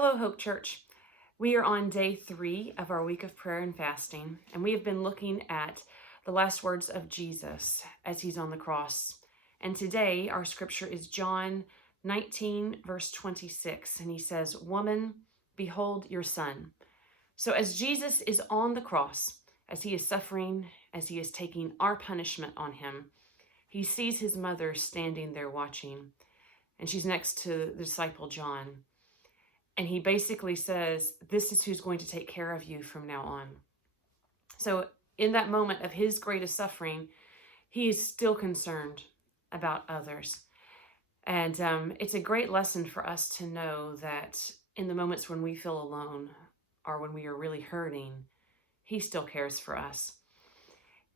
Hello, Hope Church. We are on day 3 of our week of prayer and fasting, and we have been looking at the last words of Jesus as he's on the cross. And today our scripture is John 19, verse 26, and he says, "Woman, behold your son." So as Jesus is on the cross, as he is suffering, as he is taking our punishment on him, he sees his mother standing there watching, and she's next to the disciple John. And he basically says, this is who's going to take care of you from now on. So in that moment of his greatest suffering, he is still concerned about others. And it's a great lesson for us to know that in the moments when we feel alone or when we are really hurting, he still cares for us.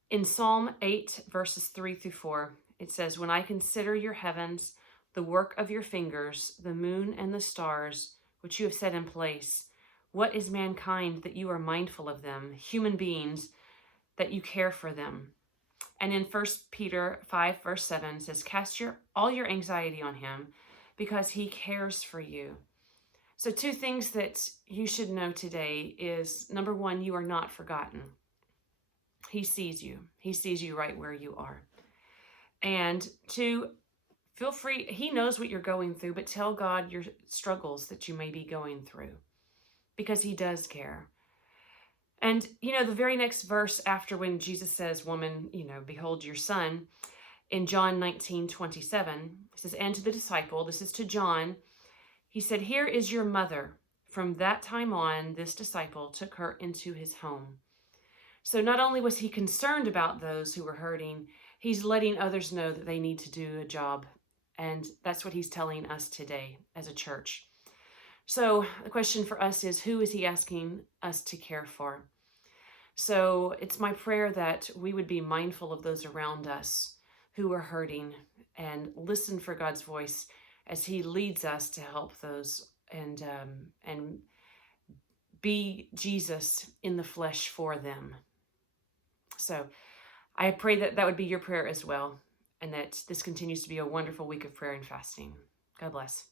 In Psalm 8, verses 3 through 4, it says, "When I consider your heavens, the work of your fingers, the moon and the stars, which you have set in place. What is mankind that you are mindful of them, human beings that you care for them?" And in 1 Peter 5, verse 7 says, "Cast all your anxiety on him because he cares for you." So 2 things that you should know today is, number 1, you are not forgotten. He sees you. He sees you right where you are. And 2, feel free, he knows what you're going through, but tell God your struggles that you may be going through because he does care. And, the very next verse after when Jesus says, "Woman, behold your son," in John 19:27, it says, "And to the disciple," this is to John, he said, "Here is your mother." From that time on, this disciple took her into his home. So not only was he concerned about those who were hurting, he's letting others know that they need to do a job. And that's what he's telling us today as a church. So the question for us is, who is he asking us to care for? So it's my prayer that we would be mindful of those around us who are hurting and listen for God's voice as he leads us to help those and be Jesus in the flesh for them. So I pray that that would be your prayer as well, and that this continues to be a wonderful week of prayer and fasting. God bless.